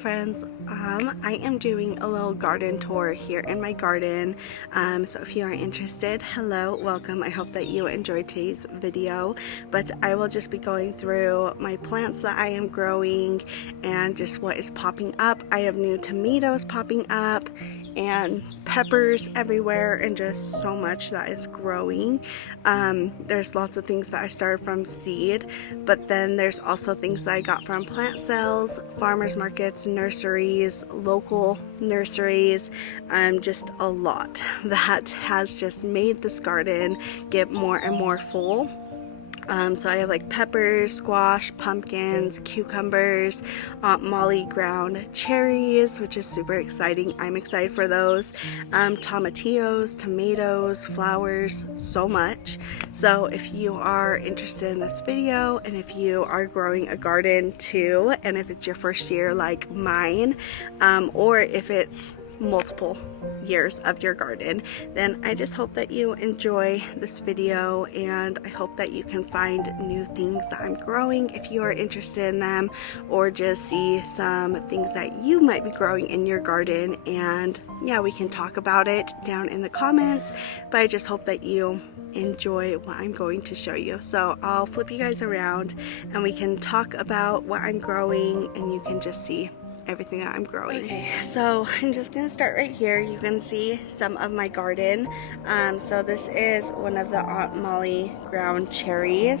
friends. I am doing a little garden tour here in my garden, so if you are interested, hello, welcome. I hope that you enjoyed today's video, but I will just be going through my plants that I am growing and just what is popping up. I have new tomatoes popping up and peppers everywhere and just so much that is growing. There's lots of things that I started from seed, but then there's also things that I got from plant sales, farmers markets, nurseries, local nurseries, just a lot that has just made this garden get more and more full. So I have like peppers, squash, pumpkins, cucumbers, Aunt Molly ground cherries, which is super exciting. I'm excited for those. Tomatillos, tomatoes, flowers, so much. So if you are interested in this video and if you are growing a garden too, and if it's your first year like mine, or if it's multiple years of your garden, then I just hope that you enjoy this video, and I hope that you can find new things that I'm growing if you are interested in them, or just see some things that you might be growing in your garden, and yeah, we can talk about it down in the comments. But I just hope that you enjoy what I'm going to show you. So I'll flip you guys around and we can talk about what I'm growing, and you can just see everything that I'm growing. Okay, so I'm just gonna start right here. You can see some of my garden. So this is one of the Aunt Molly ground cherries.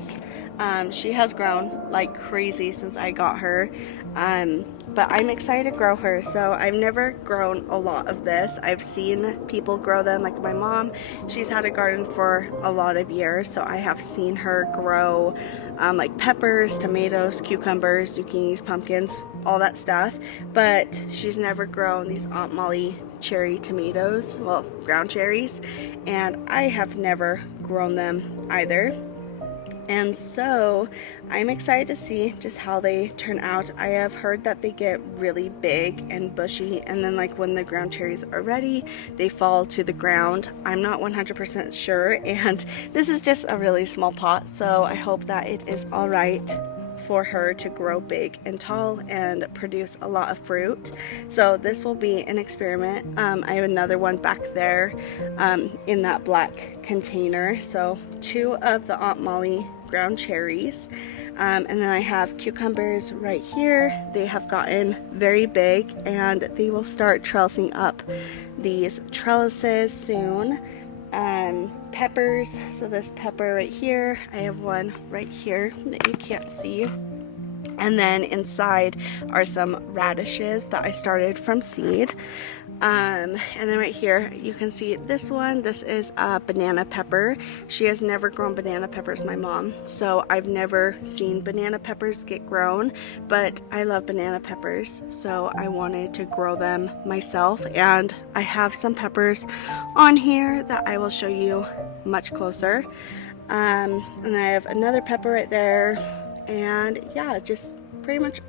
She has grown like crazy since I got her, but I'm excited to grow her. So I've never grown a lot of this. I've seen people grow them, like my mom. She's had a garden for a lot of years, so I have seen her grow like peppers, tomatoes, cucumbers, zucchinis, pumpkins, all that stuff, but she's never grown these Aunt Molly cherry tomatoes, well, ground cherries, and I have never grown them either. And so I'm excited to see just how they turn out. I have heard that they get really big and bushy, and then like when the ground cherries are ready, they fall to the ground. I'm not 100% sure, and this is just a really small pot, so I hope that it is all right for her to grow big and tall and produce a lot of fruit. So this will be an experiment. I have another one back there in that black container. So 2 of the Aunt Molly ground cherries. And then I have cucumbers right here. They have gotten very big and they will start trellising up these trellises soon. Peppers, so this pepper right here, I have one right here that you can't see, and then inside are some radishes that I started from seed, and then right here you can see this one. This is a banana pepper. She has never grown banana peppers, my mom, so I've never seen banana peppers get grown, but I love banana peppers, so I wanted to grow them myself, and I have some peppers on here that I will show you much closer. And I have another pepper right there, and yeah, just pretty much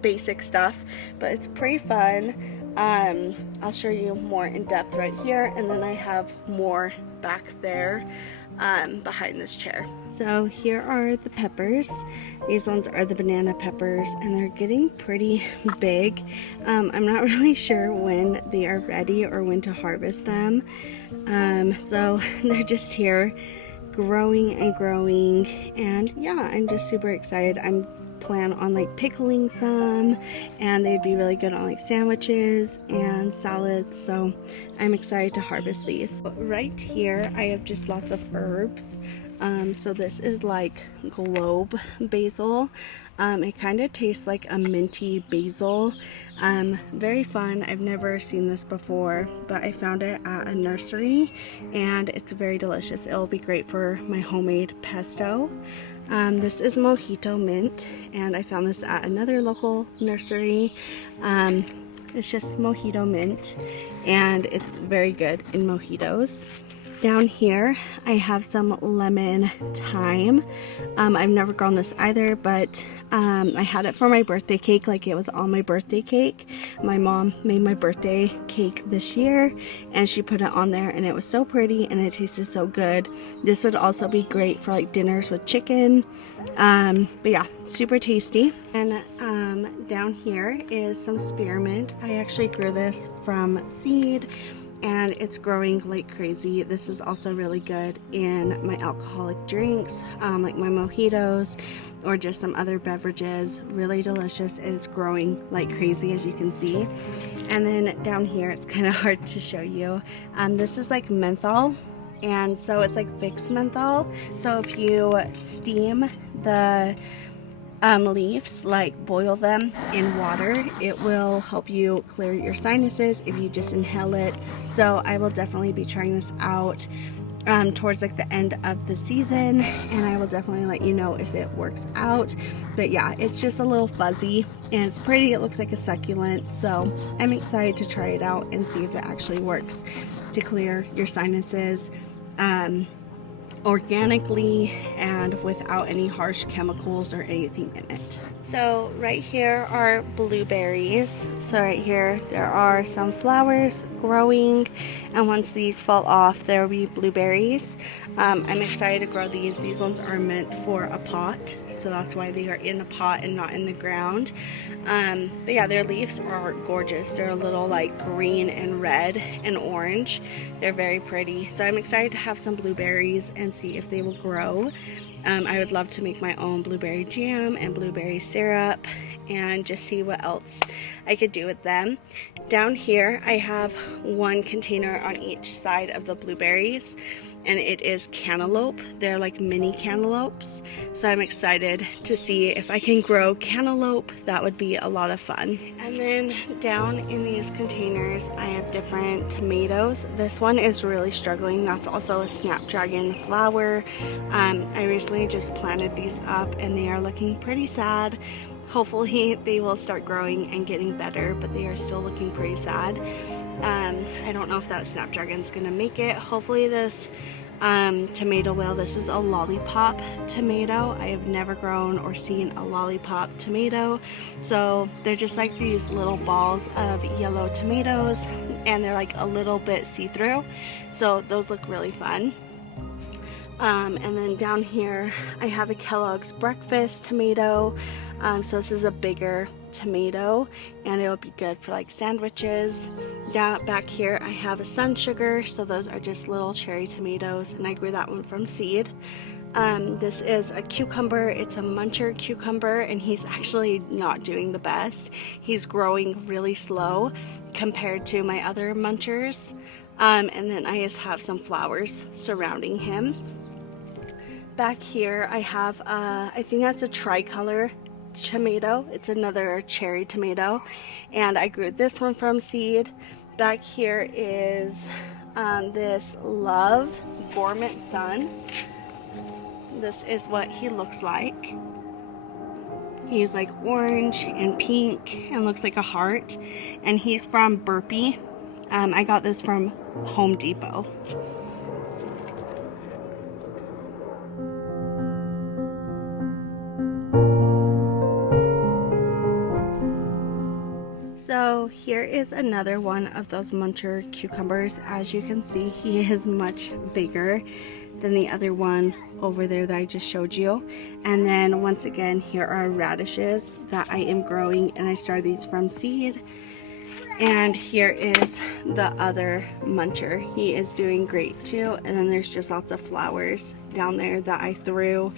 basic stuff, but it's pretty fun. I'll show you more in depth right here, and then I have more back there behind this chair. So here are the peppers. These ones are the banana peppers, and they're getting pretty big. I'm not really sure when they are ready or when to harvest them. So they're just here growing and growing, and yeah, I'm just super excited. I'm plan on like pickling some, and they'd be really good on like sandwiches and salads, so I'm excited to harvest these. Right here I have just lots of herbs. So this is like globe basil. It kind of tastes like a minty basil. Very fun. I've never seen this before, but I found it at a nursery and it's very delicious. It will be great for my homemade pesto. This is mojito mint, and I found this at another local nursery. It's just mojito mint, and it's very good in mojitos. Down here I have some lemon thyme. I've never grown this either, but I had it for my birthday cake, like it was on my birthday cake. My mom made my birthday cake this year and she put it on there and it was so pretty and it tasted so good. This would also be great for like dinners with chicken. But yeah, super tasty. And down here is some spearmint. I actually grew this from seed and it's growing like crazy. This is also really good in my alcoholic drinks, like my mojitos or just some other beverages. Really delicious, and it's growing like crazy, as you can see. And then down here, it's kind of hard to show you. This is like menthol, and so it's like Vicks menthol. So if you steam the leaves, like boil them in water, it will help you clear your sinuses if you just inhale it. So I will definitely be trying this out towards like the end of the season, and I will definitely let you know if it works out. But yeah, it's just a little fuzzy and it's pretty. It looks like a succulent, so I'm excited to try it out and see if it actually works to clear your sinuses organically and without any harsh chemicals or anything in it. So right here are blueberries. So right here there are some flowers growing, and once these fall off there will be blueberries. I'm excited to grow these. These ones are meant for a pot, so that's why they are in a pot and not in the ground. But yeah, their leaves are gorgeous. They're a little like green and red and orange. They're very pretty. So I'm excited to have some blueberries and see if they will grow. I would love to make my own blueberry jam and blueberry syrup and just see what else I could do with them. Down here I have one container on each side of the blueberries, and it is cantaloupe. They're like mini cantaloupes, so I'm excited to see if I can grow cantaloupe. That would be a lot of fun. And then down in these containers I have different tomatoes. This one is really struggling. That's also a snapdragon flower. I recently just planted these up and they are looking pretty sad. Hopefully they will start growing and getting better, but they are still looking pretty sad. I don't know if that snapdragon's gonna make it. Hopefully this tomato will. This is a lollipop tomato. I have never grown or seen a lollipop tomato. So they're just like these little balls of yellow tomatoes, and they're like a little bit see-through. So those look really fun. And then down here I have a Kellogg's breakfast tomato. So this is a bigger tomato and it will be good for like sandwiches. Down back here I have a sun sugar, so those are just little cherry tomatoes, and I grew that one from seed. This is a cucumber. It's a muncher cucumber, and he's actually not doing the best. He's growing really slow compared to my other munchers. And then I just have some flowers surrounding him. Back here I have I think that's a tricolor tomato. It's another cherry tomato, and I grew this one from seed. Back here is this Love Gourmet Sun. This is what he looks like. He's like orange and pink and looks like a heart, and he's from Burpee. I got this from Home Depot. So here is another one of those muncher cucumbers. As you can see, he is much bigger than the other one over there that I just showed you. And then once again, here are radishes that I am growing, and I started these from seed. And here is the other muncher. He is doing great too. And then there's just lots of flowers down there that I threw.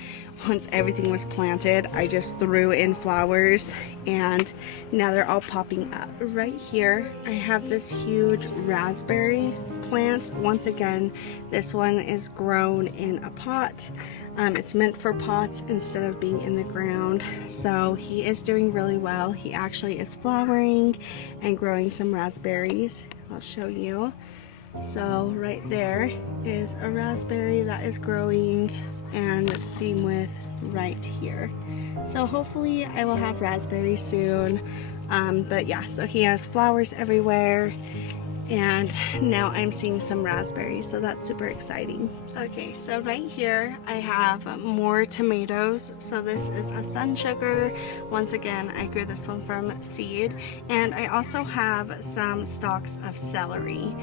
Once everything was planted, I just threw in flowers, and now they're all popping up. Right here I have this huge raspberry plant. Once again, this one is grown in a pot. It's meant for pots instead of being in the ground, so he is doing really well. He actually is flowering and growing some raspberries. I'll show you. So right there is a raspberry that is growing, and same with right here. So hopefully I will have raspberries soon. But yeah, so he has flowers everywhere, and now I'm seeing some raspberries, so that's super exciting. Okay, so right here I have more tomatoes. So this is a sun sugar. Once again, I grew this one from seed, and I also have some stalks of celery.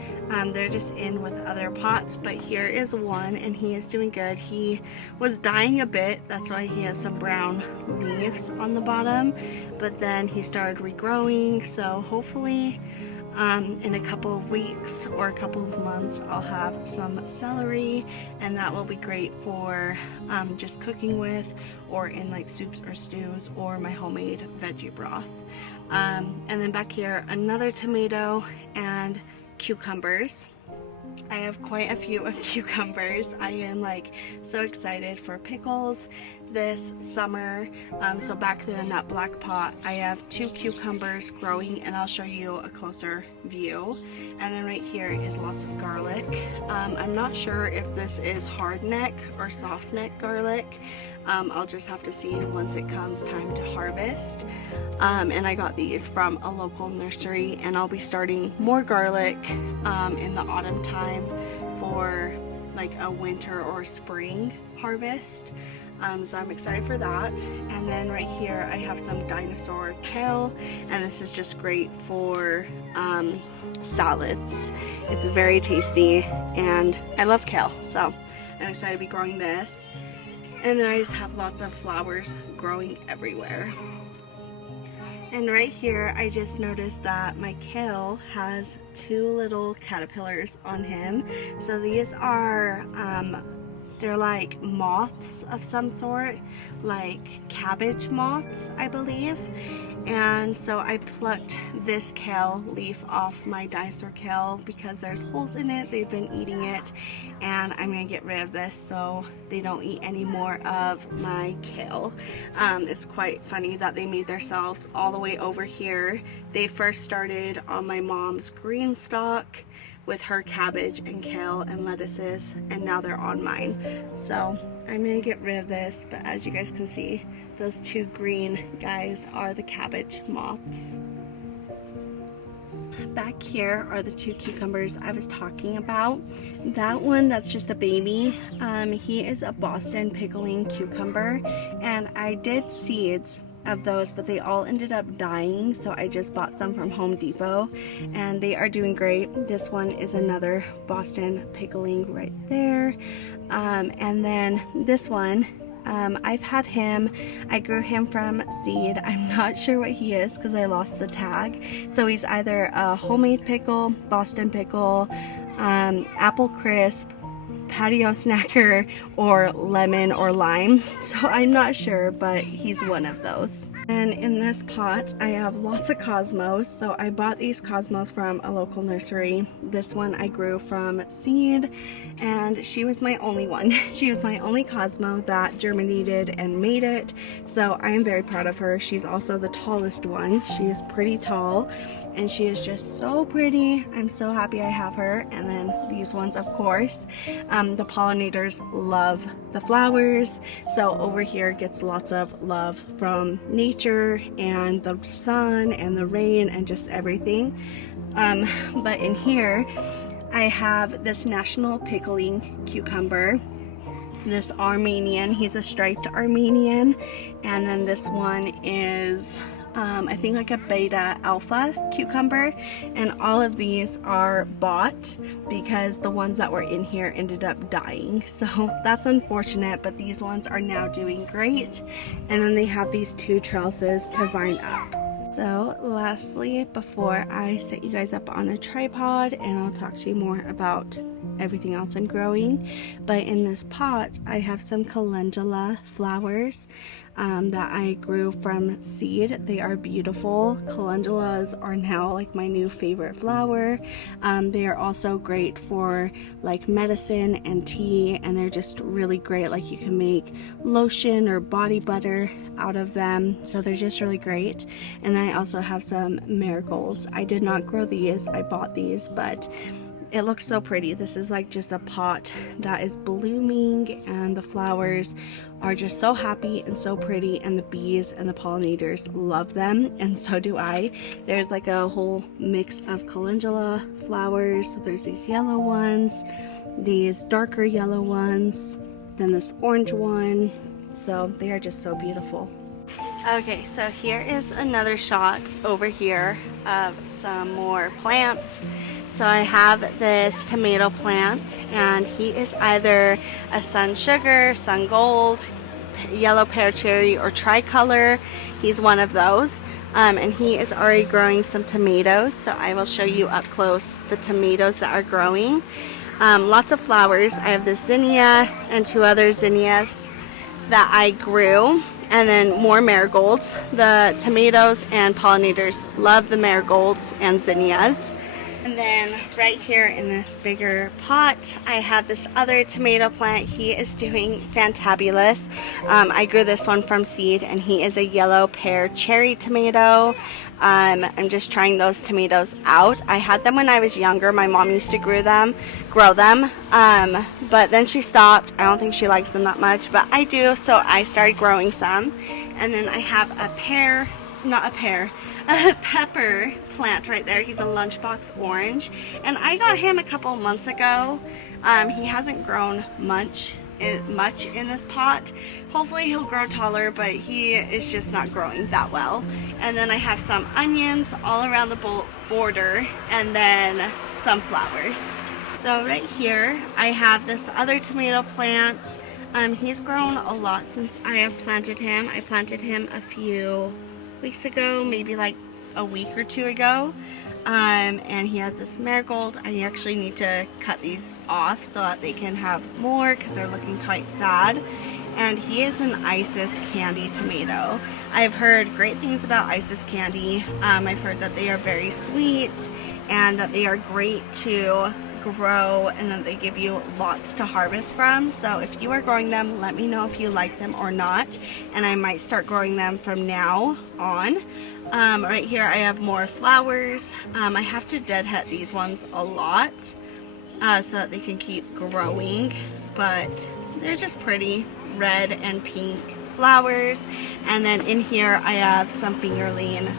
They're just in with other pots, but here is one, and he is doing good. He was dying a bit, that's why he has some brown leaves on the bottom, but then he started regrowing, so hopefully in a couple of weeks or a couple of months I'll have some celery, and that will be great for just cooking with, or in like soups or stews, or my homemade veggie broth. And then back here, another tomato and cucumbers. I have quite a few of cucumbers. I am like so excited for pickles this summer. So back there in that black pot, I have 2 cucumbers growing, and I'll show you a closer view. And then right here is lots of garlic. I'm not sure if this is hard neck or soft neck garlic. I'll just have to see once it comes time to harvest. And I got these from a local nursery, and I'll be starting more garlic in the autumn time for like a winter or spring harvest. So I'm excited for that. And then right here I have some dinosaur kale, and this is just great for salads. It's very tasty, and I love kale, so I'm excited to be growing this. And then I just have lots of flowers growing everywhere. And right here I just noticed that my kale has 2 little caterpillars on him. So these are they're like moths of some sort, like cabbage moths, I believe. And so I plucked this kale leaf off my dinosaur kale because there's holes in it. They've been eating it, and I'm gonna get rid of this so they don't eat any more of my kale. It's quite funny that they made themselves all the way over here. They first started on my mom's green stalk with her cabbage and kale and lettuces, and now they're on mine. So I'm gonna get rid of this, but as you guys can see, those 2 green guys are the cabbage moths. Back here are the 2 cucumbers I was talking about. That one that's just a baby, he is a Boston pickling cucumber, and I did seeds of those, but they all ended up dying, so I just bought some from Home Depot, and they are doing great. This one is another Boston pickling right there. And then this one, I've had him, I grew him from seed. I'm not sure what he is because I lost the tag. So he's either a homemade pickle, Boston pickle, apple crisp, patio snacker, or lemon or lime. So I'm not sure, but he's one of those. And in this pot I have lots of cosmos. So I bought these cosmos from a local nursery. This one I grew from seed, and she was my only one. She was my only cosmo that germinated and made it, so I am very proud of her. She's also the tallest one. She is pretty tall, and she is just so pretty. I'm so happy I have her. And then these ones, of course. The pollinators love the flowers, so over here gets lots of love from nature and the sun and the rain and just everything. But in here I have this national pickling cucumber, this Armenian, he's a striped Armenian, and then this one is I think like a beta alpha cucumber, and all of these are bought because the ones that were in here ended up dying, so that's unfortunate, but these ones are now doing great. And then they have these 2 trellises to vine up. So lastly, before I set you guys up on a tripod and I'll talk to you more about everything else I'm growing, but in this pot I have some calendula flowers that I grew from seed. They are beautiful. Calendulas are now like my new favorite flower. They are also great for like medicine and tea, and they're just really great. Like you can make lotion or body butter out of them, so they're just really great. And then I also have some marigolds. I did not grow these, I bought these, but it looks so pretty. This is like just a pot that is blooming, and the flowers are just so happy and so pretty, and the bees and the pollinators love them, and so do I. There's like a whole mix of calendula flowers. So there's these yellow ones, these darker yellow ones, then this orange one. So they are just so beautiful. Okay, so here is another shot over here of some more plants. So I have this tomato plant, and he is either a sun sugar, sun gold, yellow pear cherry, or tricolor. He's one of those. And he is already growing some tomatoes, so I will show you up close the tomatoes that are growing. Lots of flowers. I have this zinnia and 2 other zinnias that I grew, and then more marigolds. The tomatoes and pollinators love the marigolds and zinnias. And then right here in this bigger pot, I have this other tomato plant. He is doing fantabulous. I grew this one from seed, and he is a yellow pear cherry tomato. I'm just trying those tomatoes out. I had them when I was younger. My mom used to grow them, but then she stopped. I don't think she likes them that much, but I do, so I started growing some. And then I have a pepper plant right there. He's a lunchbox orange, and I got him a couple months ago. He hasn't grown much in this pot. Hopefully he'll grow taller, but he is just not growing that well. And then I have some onions all around the border, and then some flowers. So right here I have this other tomato plant. He's grown a lot since I have planted him. I planted him a few weeks ago, maybe like a week or 2 ago. And he has this marigold. I actually need to cut these off so that they can have more, because they're looking quite sad. And he is an Isis candy tomato. I've heard great things about Isis candy. I've heard that they are very sweet, and that they are great to grow, and that they give you lots to harvest from. So if you are growing them, let me know if you like them or not, and I might start growing them from now on. Right here I have more flowers. I have to deadhead these ones a lot so that they can keep growing, but they're just pretty red and pink flowers. And then in here I have some fingerling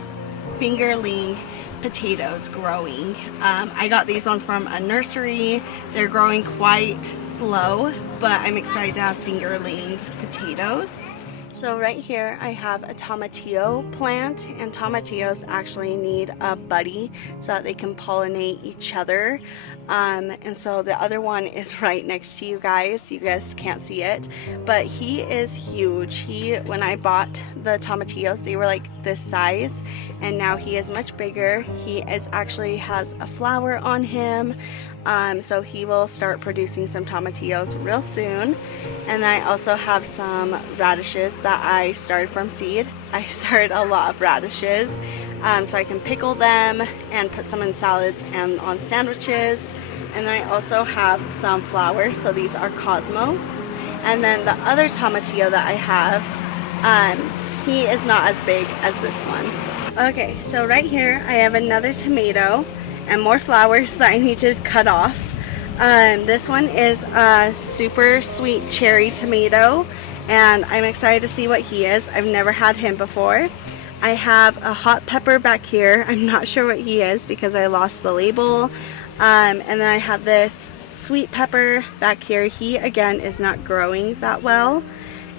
potatoes growing. I got these ones from a nursery. They're growing quite slow, but I'm excited to have fingerling potatoes. So right here I have a tomatillo plant, and tomatillos actually need a buddy so that they can pollinate each other. And so the other one is right next to you guys. You guys can't see it, but he is huge. When I bought the tomatillos, they were like this size, and now he is much bigger. He actually has a flower on him. So he will start producing some tomatillos real soon. And then I also have some radishes that I started from seed. I started a lot of radishes, so I can pickle them and put some in salads and on sandwiches. And then I also have some flowers, so these are cosmos. And then the other tomatillo that I have, he is not as big as this one. Okay, so right here I have another tomato and more flowers that I need to cut off. This one is a super sweet cherry tomato, and I'm excited to see what he is. I've never had him before. I have a hot pepper back here. I'm not sure what he is because I lost the label. And then I have this sweet pepper back here. He again is not growing that well.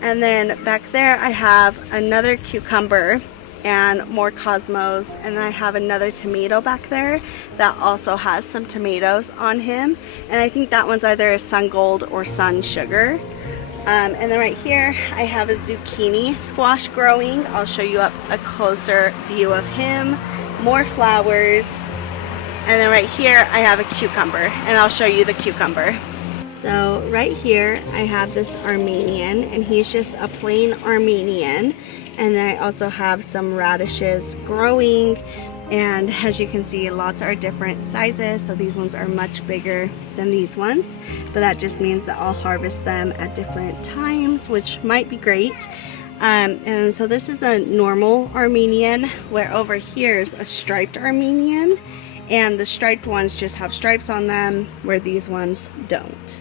And then back there I have another cucumber and more cosmos, and then I have another tomato back there that also has some tomatoes on him, and I think that one's either a sun gold or sun sugar. And then right here I have a zucchini squash growing. I'll show you up a closer view of him. More flowers. And then right here I have a cucumber, and I'll show you the cucumber. So right here I have this Armenian, and he's just a plain Armenian. And then I also have some radishes growing, and as you can see, lots are different sizes. So these ones are much bigger than these ones, but that just means that I'll harvest them at different times, which might be great. And so this is a normal Armenian, where over here is a striped Armenian. and the striped ones just have stripes on them where these ones don't.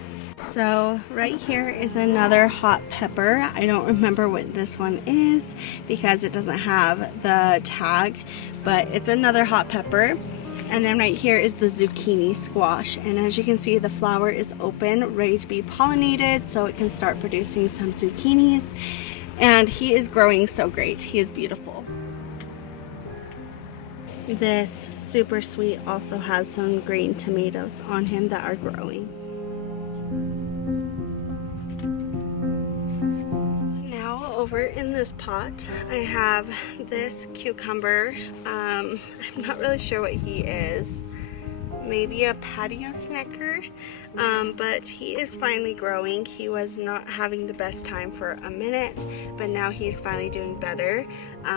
So right here is another hot pepper. I don't remember what this one is because it doesn't have the tag, but it's another hot pepper. And then right here is the zucchini squash, and as you can see, the flower is open, ready to be pollinated so it can start producing some zucchinis. And he is growing so great. He is beautiful. This super sweet also has some green tomatoes on him that are growing. Over in this pot I have this cucumber. I'm not really sure what he is, maybe a patio snacker, but he is finally growing. He was not having the best time for a minute, but now he's finally doing better.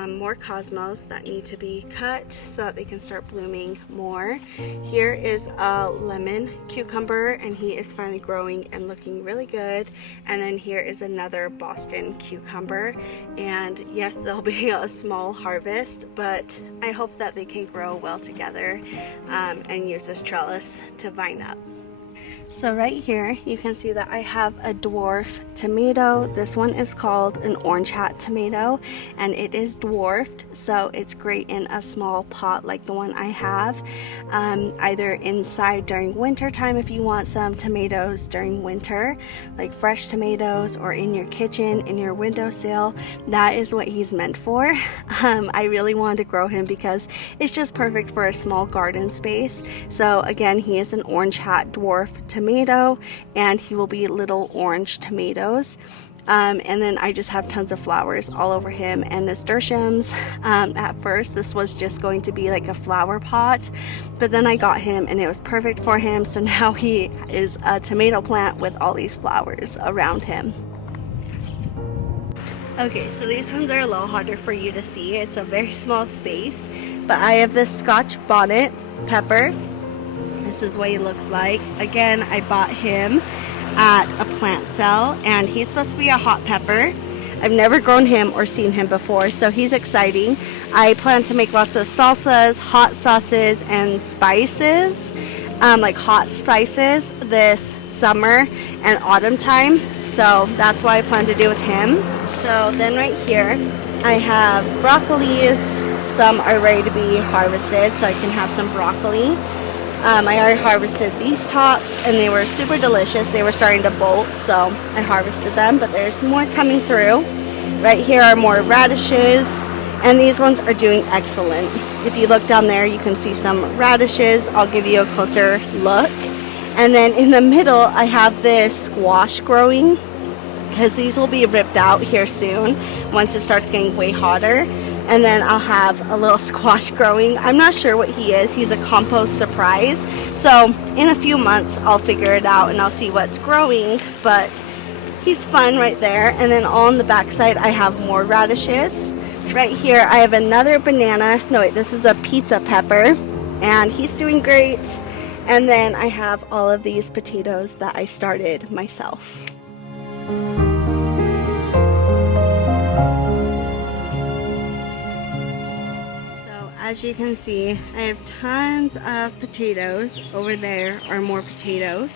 More cosmos that need to be cut so that they can start blooming more. Here is a lemon cucumber, and he is finally growing and looking really good. And then here is another Boston cucumber, and yes, there'll be a small harvest, but I hope that they can grow well together and use this trellis to vine up. So right here you can see that I have a dwarf tomato. This one is called an orange hat tomato, and it is dwarfed, so it's great in a small pot like the one I have, either inside during winter time if you want some tomatoes during winter, like fresh tomatoes, or in your kitchen, in your windowsill. That is what he's meant for. I really wanted to grow him because it's just perfect for a small garden space. So again, he is an orange hat dwarf tomato, and he will be little orange tomatoes. And then I just have tons of flowers all over him and nasturtiums. At first this was just going to be like a flower pot, but then I got him and it was perfect for him, so now he is a tomato plant with all these flowers around him. Okay, so these ones are a little harder for you to see. It's a very small space, but I have this Scotch bonnet pepper. This is what he looks like. Again, I bought him at a plant sale, and he's supposed to be a hot pepper. I've never grown him or seen him before, so he's exciting. I plan to make lots of salsas, hot sauces, and spices, like hot spices this summer and autumn time. So that's what I plan to do with him. So then right here I have broccolis. Some are ready to be harvested, so I can have some broccoli. I already harvested these tops and they were super delicious. They were starting to bolt, so I harvested them, but there's more coming through. Right here are more radishes, and these ones are doing excellent. If you look down there, you can see some radishes. I'll give you a closer look. And then in the middle, I have this squash growing, because these will be ripped out here soon once it starts getting way hotter. And then I'll have a little squash growing. I'm not sure what he is. He's a compost surprise. So in a few months, I'll figure it out and I'll see what's growing. But he's fun right there. And then on the back side, I have more radishes. Right here, I have another banana. No, wait, this is a pizza pepper. And he's doing great. And then I have all of these potatoes that I started myself. As you can see, I have tons of potatoes. Over there are more potatoes.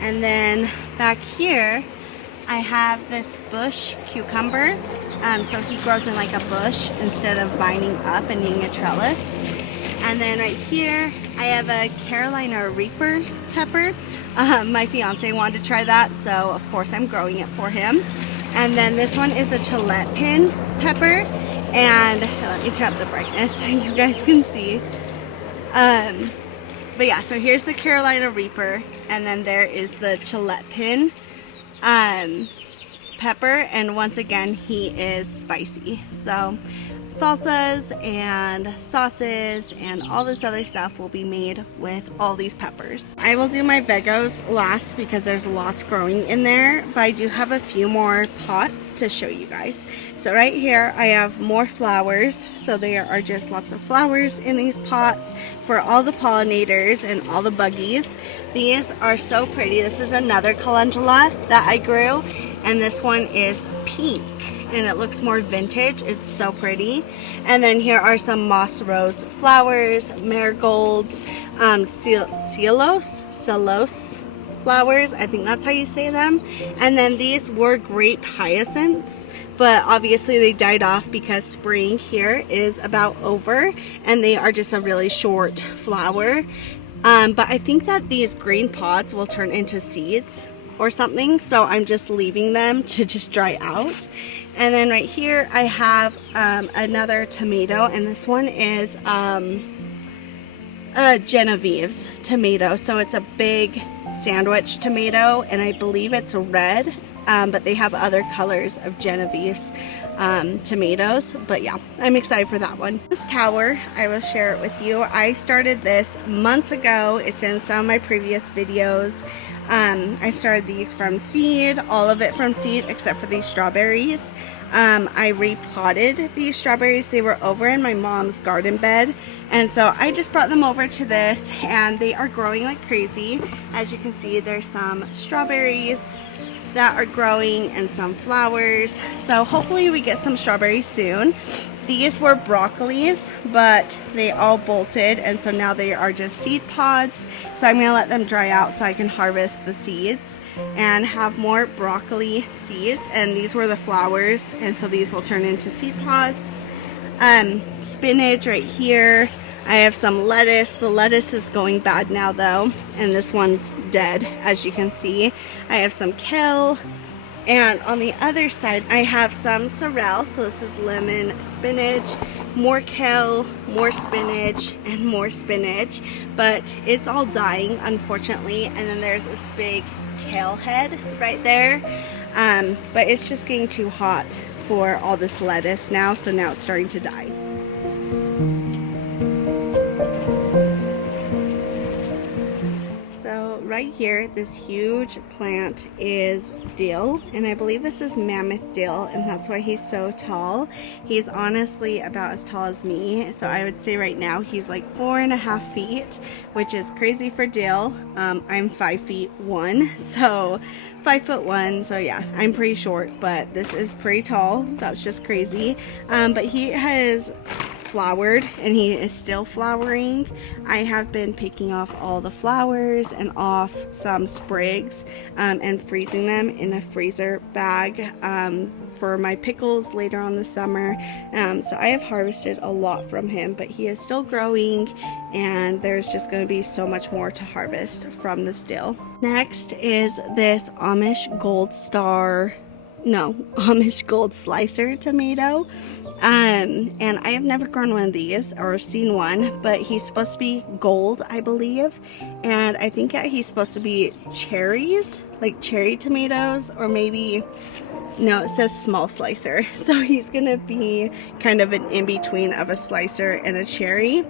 And then back here, I have this bush cucumber. So he grows in like a bush instead of vining up and being a trellis. And then right here, I have a Carolina Reaper pepper. My fiance wanted to try that, so of course I'm growing it for him. And then this one is a Gillette pin pepper. And let me turn up the brightness so you guys can see. But yeah, so here's the Carolina Reaper, and then there is the Gillette pin pepper, and once again he is spicy. So salsas and sauces and all this other stuff will be made with all these peppers. I will do my vegos last because there's lots growing in there, but I do have a few more pots to show you guys. So right here I have more flowers, so there are just lots of flowers in these pots for all the pollinators and all the buggies. These are so pretty. This is another calendula that I grew, and this one is pink, and it looks more vintage. It's so pretty. And then here are some moss rose flowers, marigolds, celos flowers, I think that's how you say them. And then these were grape hyacinths, but obviously they died off because spring here is about over and they are just a really short flower. But I think that these green pods will turn into seeds or something, so I'm just leaving them to just dry out. And then right here I have another tomato, and this one is Genevieve's tomato. So it's a big sandwich tomato, and I believe it's red, but they have other colors of Genevieve's tomatoes. But yeah, I'm excited for that one. This tower, I will share it with you. I started this months ago. It's in some of my previous videos. I started these from seed, all of it from seed except for these strawberries. I repotted these strawberries. They were over in my mom's garden bed, and so I just brought them over to this, and they are growing like crazy. As you can see, there's some strawberries that are growing and some flowers, so hopefully we get some strawberries soon. These were broccolis, but they all bolted, and so now they are just seed pods. So I'm gonna let them dry out so I can harvest the seeds and have more broccoli seeds. And these were the flowers, and so these will turn into seed pods. Spinach right here. I have some lettuce. The lettuce is going bad now though, and this one's dead, as you can see. I have some kale, and on the other side I have some sorrel. So this is lemon spinach, more kale, more spinach, and more spinach, but it's all dying unfortunately. And then there's this big kale head right there, but it's just getting too hot for all this lettuce now, so now it's starting to die. So right here, this huge plant is dill, and I believe this is mammoth dill, and that's why he's so tall. He's honestly about as tall as me, so I would say right now he's like 4.5 feet, which is crazy for dill. I'm 5'1", so 5'1", so yeah, I'm pretty short, but this is pretty tall. That's just crazy. But he has flowered, and he is still flowering. I have been picking off all the flowers and off some sprigs and freezing them in a freezer bag for my pickles later on this summer. So I have harvested a lot from him, but he is still growing, and there's just going to be so much more to harvest from this dill. Next is this Amish Gold Slicer tomato. And I have never grown one of these or seen one, but he's supposed to be gold, I believe, and I think he's supposed to be cherries, like cherry tomatoes, or maybe, no, it says small slicer, so he's gonna be kind of an in-between of a slicer and a cherry.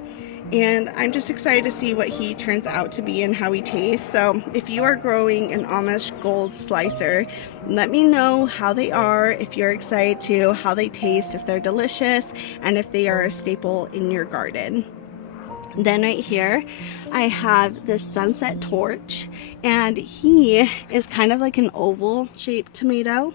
And I'm just excited to see what he turns out to be and how he tastes. So if you are growing an Amish Gold Slicer, let me know how they are, if you're excited to, how they taste, if they're delicious, and if they are a staple in your garden. Then right here I have this Sunset Torch, and he is kind of like an oval shaped tomato.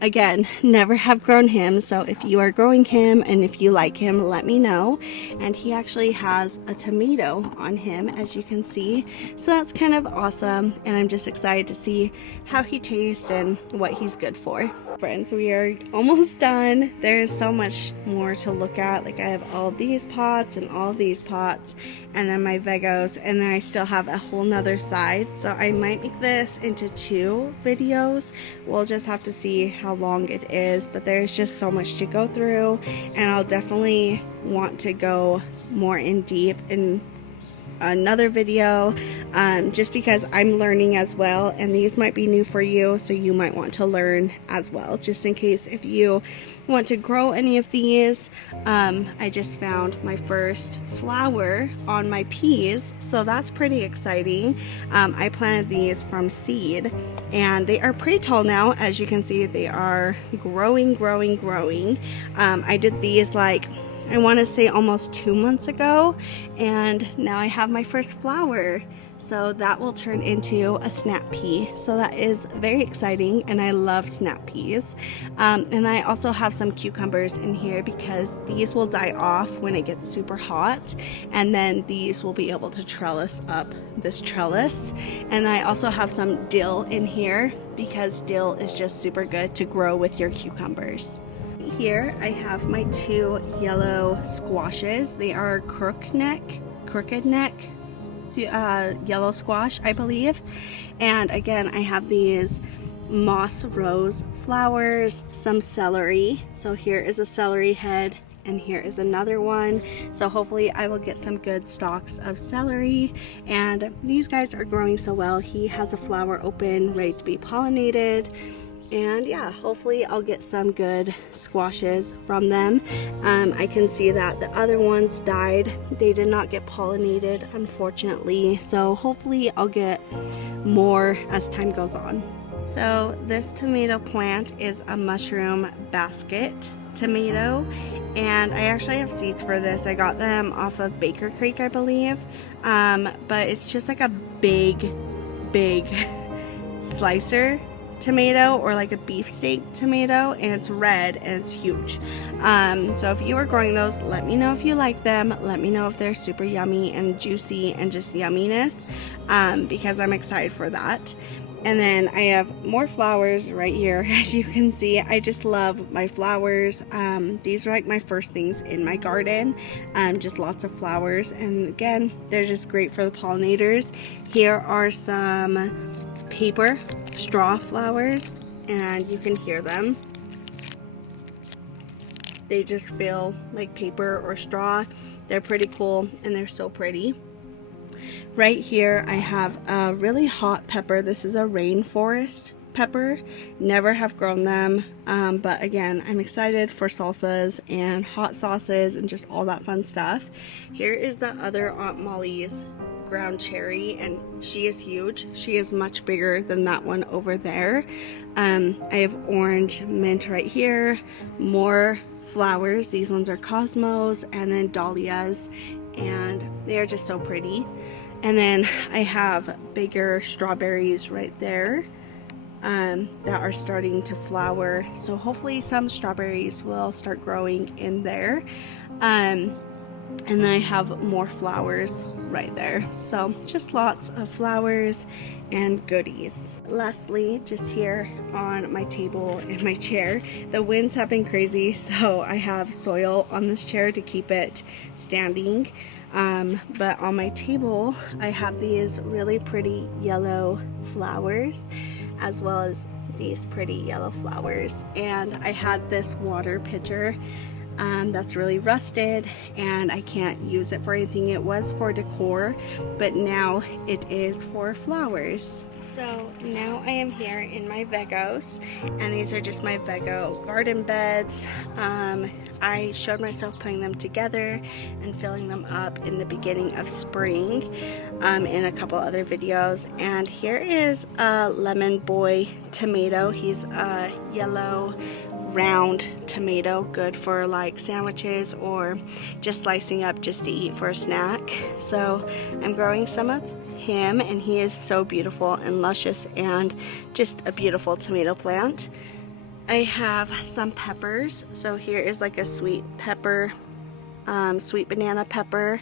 Again, never have grown him, so if you are growing him and if you like him, let me know. And he actually has a tomato on him, as you can see, so that's kind of awesome, and I'm just excited to see how he tastes and what he's good for. Friends, we are almost done. There's so much more to look at. Like, I have all these pots and all these pots, and then my Vegos, and then I still have a whole nother side, so I might make this into 2 videos. We'll just have to see how long it is, but there's just so much to go through, and I'll definitely want to go more in deep in another video, just because I'm learning as well, and these might be new for you, so you might want to learn as well, just in case if you want to grow any of these. I just found my first flower on my peas, so that's pretty exciting. I planted these from seed, and they are pretty tall now. As you can see, they are growing. I did these like I want to say almost 2 months ago, and now I have my first flower. So that will turn into a snap pea. So that is very exciting, and I love snap peas. And I also have some cucumbers in here because these will die off when it gets super hot, and then these will be able to trellis up this trellis. And I also have some dill in here because dill is just super good to grow with your cucumbers. Here I have my 2 yellow squashes. They are crooked neck yellow squash, I believe. And again, I have these moss rose flowers, some celery. So here is a celery head, and here is another one. So hopefully I will get some good stalks of celery. And these guys are growing so well. He has a flower open, ready to be pollinated. And yeah, hopefully I'll get some good squashes from them. I can see that the other ones died. They did not get pollinated, unfortunately. So hopefully I'll get more as time goes on. So this tomato plant is a mushroom basket tomato. And I actually have seeds for this. I got them off of Baker Creek, I believe. But it's just like a big slicer tomato, or like a beefsteak tomato, and it's red and it's huge. So if you are growing those, let me know if you like them. Let me know if they're super yummy and juicy and just yumminess, because I'm excited for that. And then I have more flowers right here. As you can see, I just love my flowers. These are like my first things in my garden. Just lots of flowers, and again, they're just great for the pollinators. Here are some paper straw flowers, and you can hear them. They just feel like paper or straw. They're pretty cool, and they're so pretty. Right here I have a really hot pepper. This is a rainforest pepper. Never have grown them, but again, I'm excited for salsas and hot sauces and just all that fun stuff. Here is the other Aunt Molly's ground cherry, and she is huge. She is much bigger than that one over there. I have orange mint right here, more flowers. These ones are cosmos, and then dahlias, and they are just so pretty. And then I have bigger strawberries right there that are starting to flower, so hopefully some strawberries will start growing in there. And then I have more flowers right there. So just lots of flowers and goodies. Lastly, just here on my table and my chair, the winds have been crazy, so I have soil on this chair to keep it standing. But on my table I have these really pretty yellow flowers, as well as these pretty yellow flowers. And I had this water pitcher that's really rusted, and I can't use it for anything. It was for decor, but now it is for flowers. So now I am here in my Vegos, and these are just my Vego garden beds. I showed myself putting them together and filling them up in the beginning of spring in a couple other videos. And here is a lemon boy tomato. He's a yellow round tomato, good for like sandwiches or just slicing up just to eat for a snack. So I'm growing some of him, and he is so beautiful and luscious and just a beautiful tomato plant. I have some peppers. So here is like a sweet pepper, sweet banana pepper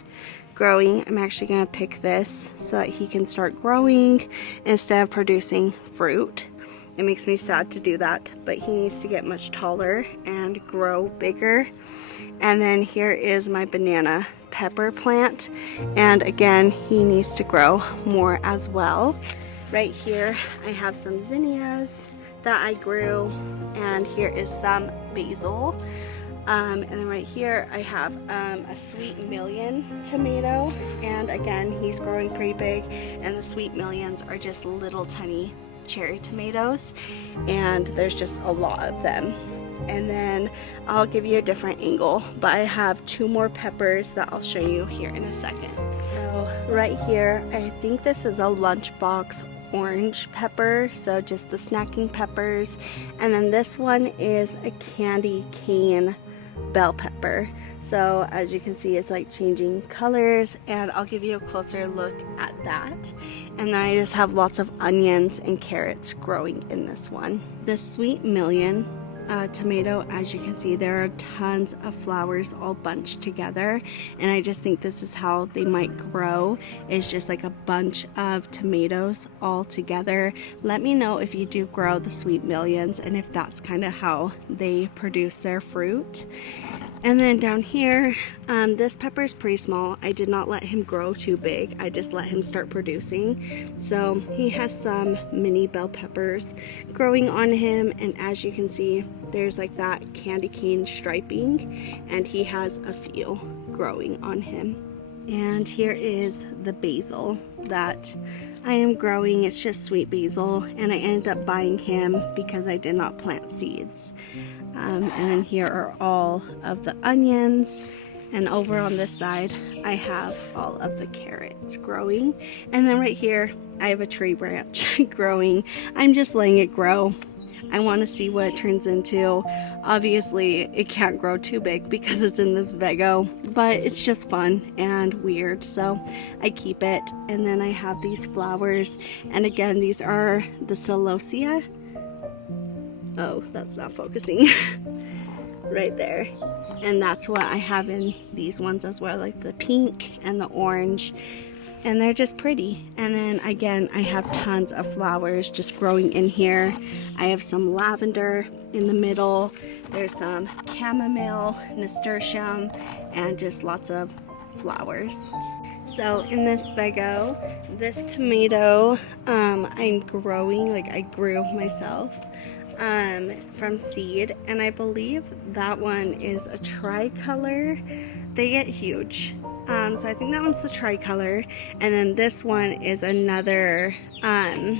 growing. I'm actually going to pick this so that he can start growing instead of producing fruit. It makes me sad to do that, but he needs to get much taller and grow bigger. And then here is my banana pepper plant, and again, he needs to grow more as well. Right here I have some zinnias that I grew, and here is some basil. And then right here I have a sweet million tomato, and again, he's growing pretty big, and the sweet millions are just little tiny cherry tomatoes, and there's just a lot of them. And then I'll give you a different angle, but I have 2 more peppers that I'll show you here in a second. So right here, I think this is a lunchbox orange pepper, so just the snacking peppers. And then this one is a candy cane bell pepper. So as you can see, it's like changing colors, and I'll give you a closer look at that. And then I just have lots of onions and carrots growing in this one. The Sweet Million tomato, as you can see, there are tons of flowers all bunched together, and I just think this is how they might grow. It's just like a bunch of tomatoes all together. Let me know if you do grow the Sweet Millions and if that's kind of how they produce their fruit. And then down here, this pepper is pretty small. I did not let him grow too big. I just let him start producing. So he has some mini bell peppers growing on him, and as you can see, there's like that candy cane striping, and he has a few growing on him. And here is the basil that I am growing. It's just sweet basil, and I ended up buying him because I did not plant seeds. And then here are all of the onions, and over on this side I have all of the carrots growing. And then right here I have a tree branch growing. I'm just letting it grow. I want to see what it turns into. Obviously it can't grow too big because it's in this Vego, but it's just fun and weird, so I keep it. And then I have these flowers, and again, these are the celosia. Oh, that's not focusing. Right there. And that's what I have in these ones as well, like the pink and the orange, and they're just pretty. And then again, I have tons of flowers just growing in here. I have some lavender in the middle, there's some chamomile, nasturtium, and just lots of flowers. So in this Vego, this tomato I'm growing, like I grew myself from seed, and I believe that one is a tricolor. They get huge, so I think that one's the tricolor, and then this one is another I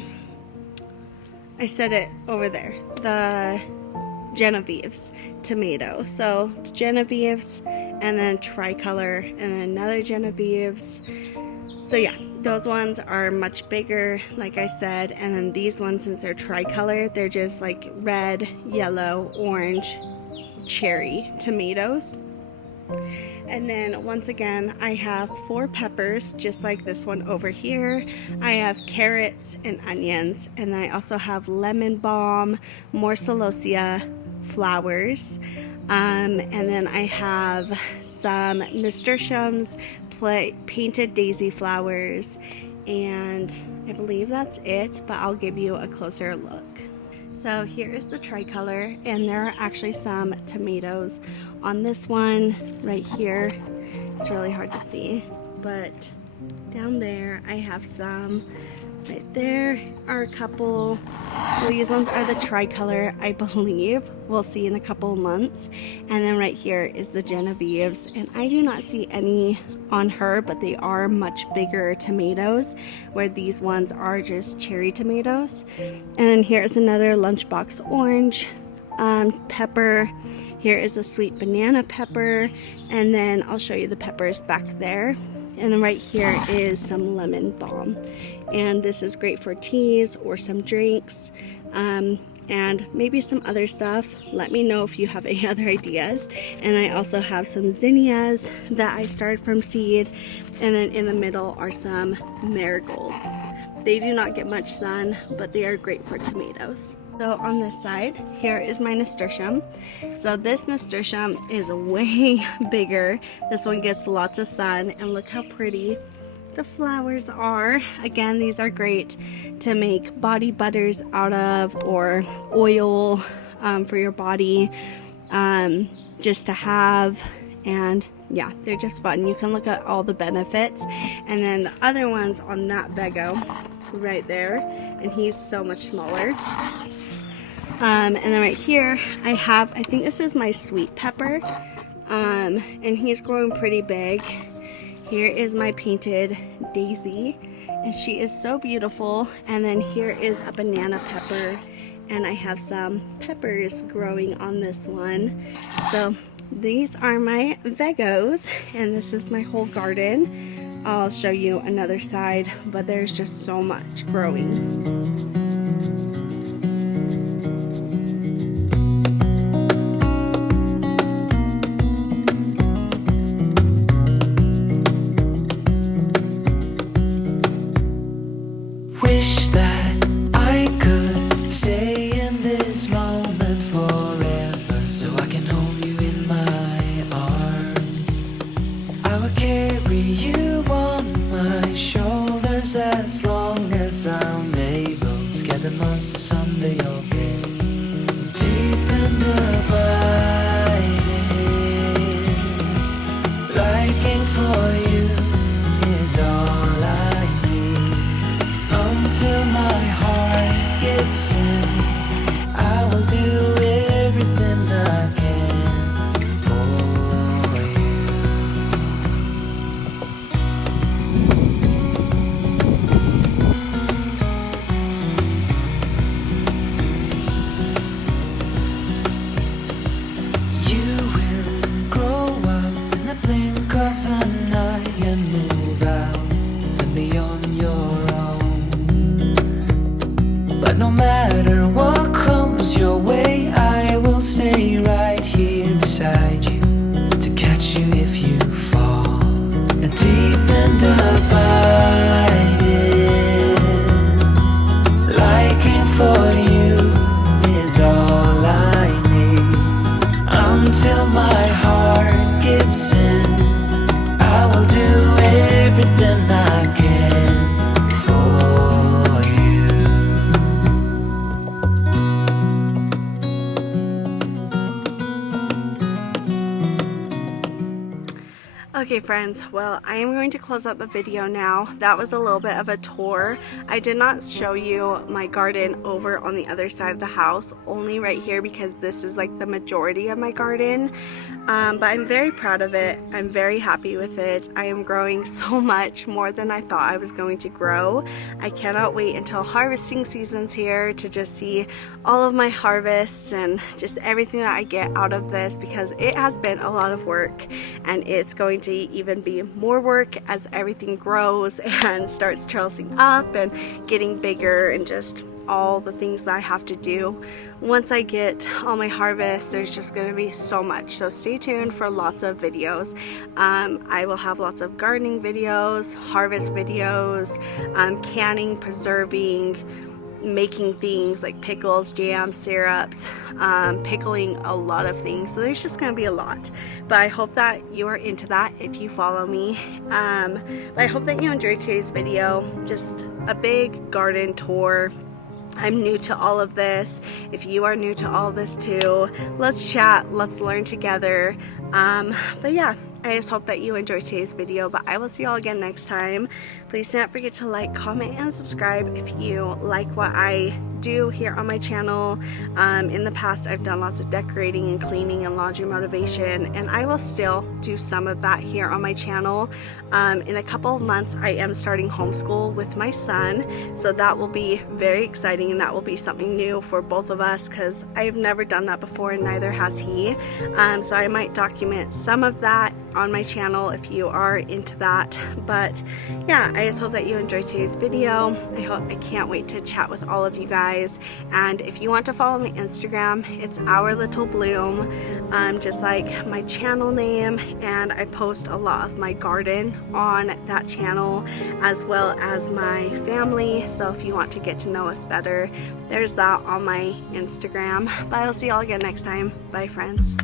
said it over there, the Genevieve's tomato. So it's Genevieve's, and then tricolor, and then another Genevieve's. So yeah, those ones are much bigger, like I said, and then these ones, since they're tricolor, they're just like red, yellow, orange, cherry tomatoes. And then once again, I have 4 peppers, just like this one over here. I have carrots and onions, and I also have lemon balm, more celosia, flowers, and then I have some nasturtiums, painted daisy flowers, and I believe that's it, but I'll give you a closer look. So here is the tricolor, and there are actually some tomatoes on this one right here. It's really hard to see, but down there I have some. Right there are a couple. So these ones are the tricolor, I believe. We'll see in a couple months. And then right here is the Genevieve's, and I do not see any on her, but they are much bigger tomatoes, where these ones are just cherry tomatoes. And then here's another lunchbox orange pepper. Here is a sweet banana pepper, and then I'll show you the peppers back there. And then right here is some lemon balm, and this is great for teas or some drinks, and maybe some other stuff. Let me know if you have any other ideas. And I also have some zinnias that I started from seed, and then in the middle are some marigolds. They do not get much sun, but they are great for tomatoes. So on this side, here is my nasturtium. So this nasturtium is way bigger. This one gets lots of sun, and look how pretty the flowers are. Again, these are great to make body butters out of, or oil for your body, just to have. And yeah, they're just fun. You can look at all the benefits. And then the other ones on that Vego right there, and he's so much smaller. And then right here I have, I think this is my sweet pepper, and he's growing pretty big. Here is my painted daisy, and she is so beautiful. And then here is a banana pepper, and I have some peppers growing on this one. So these are my Vegos, and this is my whole garden. I'll show you another side, but there's just so much growing. as long as I'm able. Scare the monsters under your bed. Deep and abiding, liking for you is all I need. Until my heart gives in, I will do everything I can for you. You will grow up in the blink of an eye and move out and beyond your own. But no matter what comes your way, I will stay right here beside you to catch you if you fall. And deep and abiding, liking for you is all I need. Until my heart gives in, I will do everything I can for you. Okay friends, well, I am going to close out the video now. That was a little bit of a tour. I did not show you my garden over on the other side of the house, only right here because this is like the majority of my garden. But I'm very proud of it. I'm very happy with it. I am growing so much more than I thought I was going to grow. I cannot wait until harvesting season's here to just see all of my harvests and just everything that I get out of this, because it has been a lot of work and it's going to even be more work as everything grows and starts trellising up and getting bigger, and just all the things that I have to do. Once I get all my harvest, there's just going to be so much, so stay tuned for lots of videos. I will have lots of gardening videos, harvest videos, canning, preserving, making things like pickles, jam, syrups, pickling a lot of things. So there's just going to be a lot, but I hope that you are into that if you follow me. But I hope that you enjoyed today's video. Just a big garden tour. I'm new to all of this. If you are new to all this too, let's chat, let's learn together. But yeah, I just hope that you enjoyed today's video, but I will see you all again next time. Please do not forget to like, comment, and subscribe if you like what I do here on my channel. In the past, I've done lots of decorating and cleaning and laundry motivation, and I will still do some of that here on my channel. In a couple of months, I am starting homeschool with my son, so that will be very exciting, and that will be something new for both of us because I've never done that before and neither has he. So I might document some of that on my channel if you are into that. But yeah, I just hope that you enjoyed today's video. I can't wait to chat with all of you guys. And if you want to follow my Instagram, it's Our Little Bloom, just like my channel name, and I post a lot of my garden on that channel as well as my family. So if you want to get to know us better, there's that on my Instagram. But I'll see y'all again next time. Bye friends.